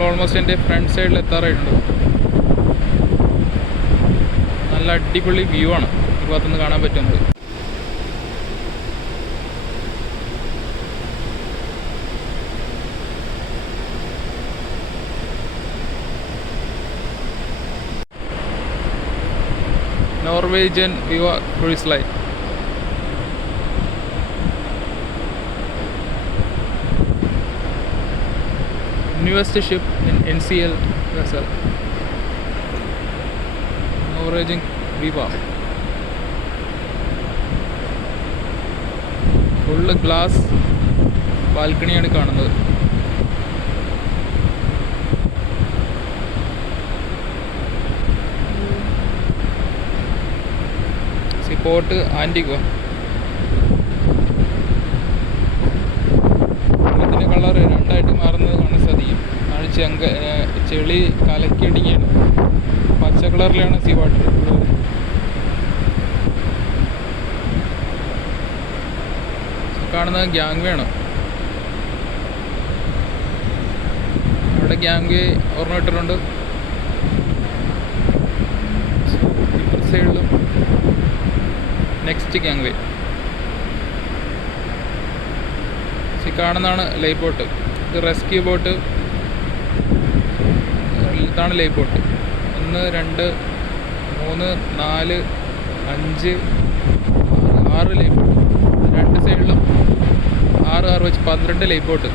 നമ്മൾ ഓൾമോസ്റ്റ് എൻ്റെ ഫ്രണ്ട് സൈഡിൽ എത്താറായിട്ടുണ്ട്. നല്ല അടിപൊളി വ്യൂ ആണ് ഈ ഭാഗത്തുനിന്ന് കാണാൻ പറ്റുന്നത്. Norwegian Viva Cruise Line. Newest ship in NCL vessel. Norwegian Viva. Full glass balcony ആണ് കാണുന്നത്. പോർട്ട് ആൻറ്റിഗ്വ. വെള്ളത്തിൻ്റെ കളർ രണ്ടായിട്ട് മാറുന്നത് കാണാൻ സാധിക്കും. ചെളി കലക്കിയടിക്കുകയാണ്. പച്ച കളറിലാണ് സീ വാട്ടർ ഉള്ളത്. കാണുന്നത് ഗ്യാങ്വേ ആണ്. അവിടെ ഗ്യാങ്വേ ഓർമ്മ ഇട്ടിട്ടുണ്ട്. ഇപ്പുറത്തെ സൈഡിലും നെക്സ്റ്റ് ഗ്യാങ്വേ. കാണുന്നതാണ് ലൈഫ് ബോട്ട്. ഇത് റെസ്ക്യൂ ബോട്ട്. ഇതാണ് ലൈഫ് ബോട്ട്. 1 2 3 4 5 6 life boat. രണ്ട് സൈഡിലും 6 വെച്ച് 12 ലൈഫ് ബോട്ട്.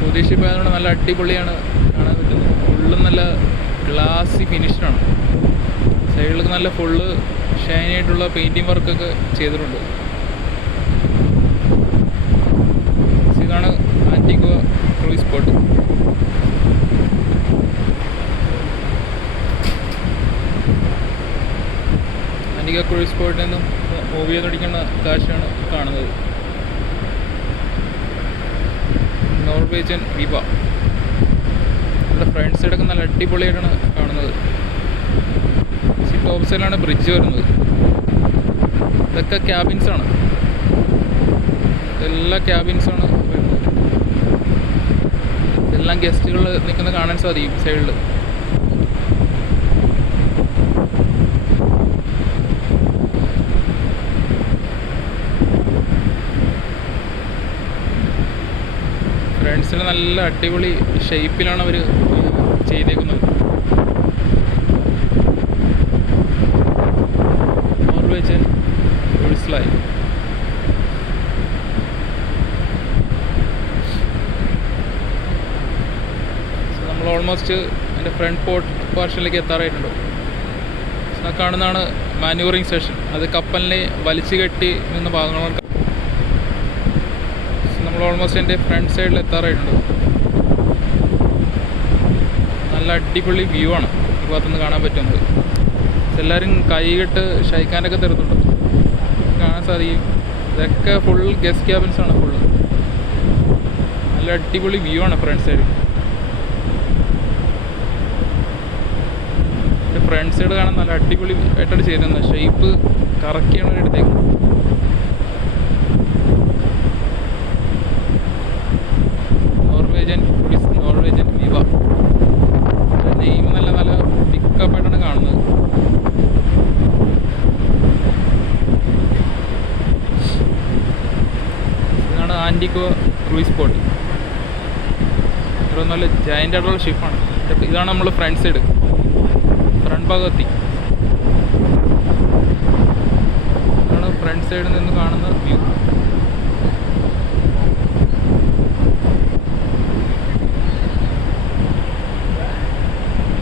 പുതിയ ഷിപ്പ് ആയതുകൊണ്ട് നല്ല അടിപൊളിയാണ് കാണാൻ പറ്റുന്നത്. ഫുള്ളും നല്ല ഗ്ലാസി ഫിനിഷ്ഡാണ്. സൈഡിലൊക്കെ നല്ല ഫുള്ള് ഷൈനി ആയിട്ടുള്ള പെയിൻറ്റിങ് വർക്കൊക്കെ ചെയ്തിട്ടുണ്ട്. ഇതാണ് ആൻറ്റിഗ്വ ക്രൂയിസ് ബോട്ട്. ആൻറ്റിഗ്വ ക്രൂയിസ് ബോട്ടിൽ നിന്നും മൂവ് ചെയ്തൊടിക്കുന്ന കാഴ്ചയാണ് കാണുന്നത്. നോർവേജിയൻ വിവ. ഇവിടെ ഫ്രണ്ട് സൈഡൊക്കെ നല്ല അടിപൊളിയായിട്ടാണ് കാണുന്നത്. ടോപ്പ് സൈഡിലാണ് ബ്രിഡ്ജ് വരുന്നത്. ഇതൊക്കെ ക്യാബിൻസാണ്. ഇതെല്ലാം ക്യാബിൻസാണ് വരുന്നത്. ഇതെല്ലാം ഗസ്റ്റുകൾ നിൽക്കുന്നത് കാണാൻ സാധിക്കും സൈഡിൽ. ഫ്രണ്ട്സിന് നല്ല അടിപൊളി ഷേപ്പിലാണ് അവർ ചെയ്തേക്കുന്നത്. Norwegian cruise line. നമ്മൾ ഓൾമോസ്റ്റ് എൻ്റെ ഫ്രണ്ട് പോർഷനിലേക്ക് എത്താറായിട്ടുണ്ട്. കാണുന്നതാണ് മാനുവറിങ് സ്റ്റേഷൻ. അത് കപ്പലിനെ വലിച്ചു കെട്ടി നിന്ന ഭാഗങ്ങളാണ്. നമ്മൾ ഓൾമോസ്റ്റ് എൻ്റെ ഫ്രണ്ട് സൈഡിൽ എത്താറായിട്ടുണ്ട്. നല്ല അടിപൊളി വ്യൂ ആണ് ഈ ഭാഗത്തുനിന്ന് കാണാൻ പറ്റുന്നത്. എല്ലാവരും കൈകെട്ട് ഷൈക്കാനൊക്കെ തരുന്നുണ്ട്, കാണാൻ സാധിക്കും. ഇതൊക്കെ ഫുൾ ഗസ്റ്റ് ക്യാബിൻസാണ്. ഫുള്ള് നല്ല അടിപൊളി വ്യൂ ആണ് ഫ്രണ്ട് സൈഡ്. ഫ്രണ്ട് സൈഡ് കാണാൻ നല്ല അടിപൊളി ആയിട്ടാണ് ചെയ്തിരുന്നത്. ഷേപ്പ് കറക്കിയാണ് എടുത്തേക്കുന്നത്. നോർവേജിയൻ വിവ. നെയിം നല്ല നല്ല പിക്കപ്പായിട്ടാണ് കാണുന്നത്. ഇതാണ് ആൻറ്റിഗ്വ ക്രൂയിസ് ബോട്ട്. ഇവിടെ നല്ല ജയൻ്റ് ആയിട്ടുള്ള ഷിപ്പാണ്. ഇതാണ് നമ്മൾ ഫ്രണ്ട് സൈഡ്, ഫ്രണ്ട് ഭാഗത്തി. ഇതാണ് ഫ്രണ്ട് സൈഡിൽ നിന്ന് കാണുന്ന വ്യൂ.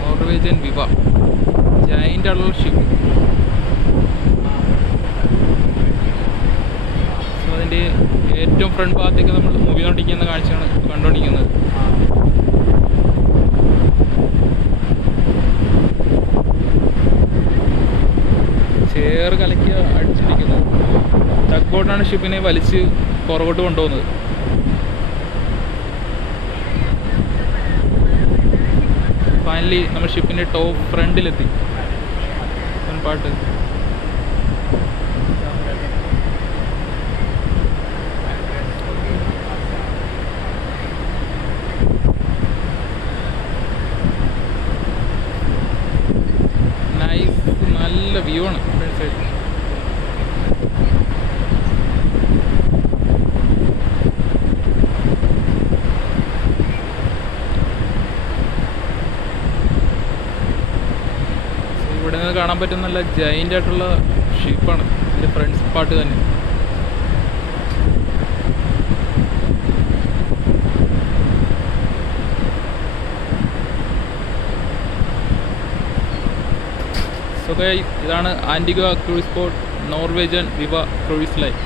നോർവേജിയൻ വിവ, ജയൻ്റ് ആയിട്ടുള്ള ഷിപ്പ്. സോ അതിൻ്റെ ഏറ്റവും ഫ്രണ്ട് ഭാഗത്തേക്ക് നമ്മൾ മൂവ് ചെയ്തുകൊണ്ടിരിക്കുന്ന കാഴ്ചയാണ് കണ്ടുകൊണ്ടിരിക്കുന്നത്. ചേറ് കലക്കി അടിച്ചിരിക്കുന്നത്. ടഗ് ബോട്ടാണ് ഷിപ്പിനെ വലിച്ച് പുറകോട്ട് കൊണ്ടുപോകുന്നത്. ഫൈനലി നമ്മൾ ഷിപ്പിൻ്റെ ടോപ്പ് ഫ്രണ്ടിലെത്തി. പാട്ട് കാണാൻ പറ്റുന്ന നല്ല ജൈൻ്റ് ആയിട്ടുള്ള ഷിപ്പാണ്. ഇതിൻ്റെ ഫ്രണ്ട്സ് പാർട്ട് തന്നെ. സോ ഗൈസ്, ഇതാണ് ആൻറ്റിഗ്വ ക്രൂയിസ് പോർട്ട് നോർവേജിയൻ വിവ ക്രൂയിസ് ലൈൻ.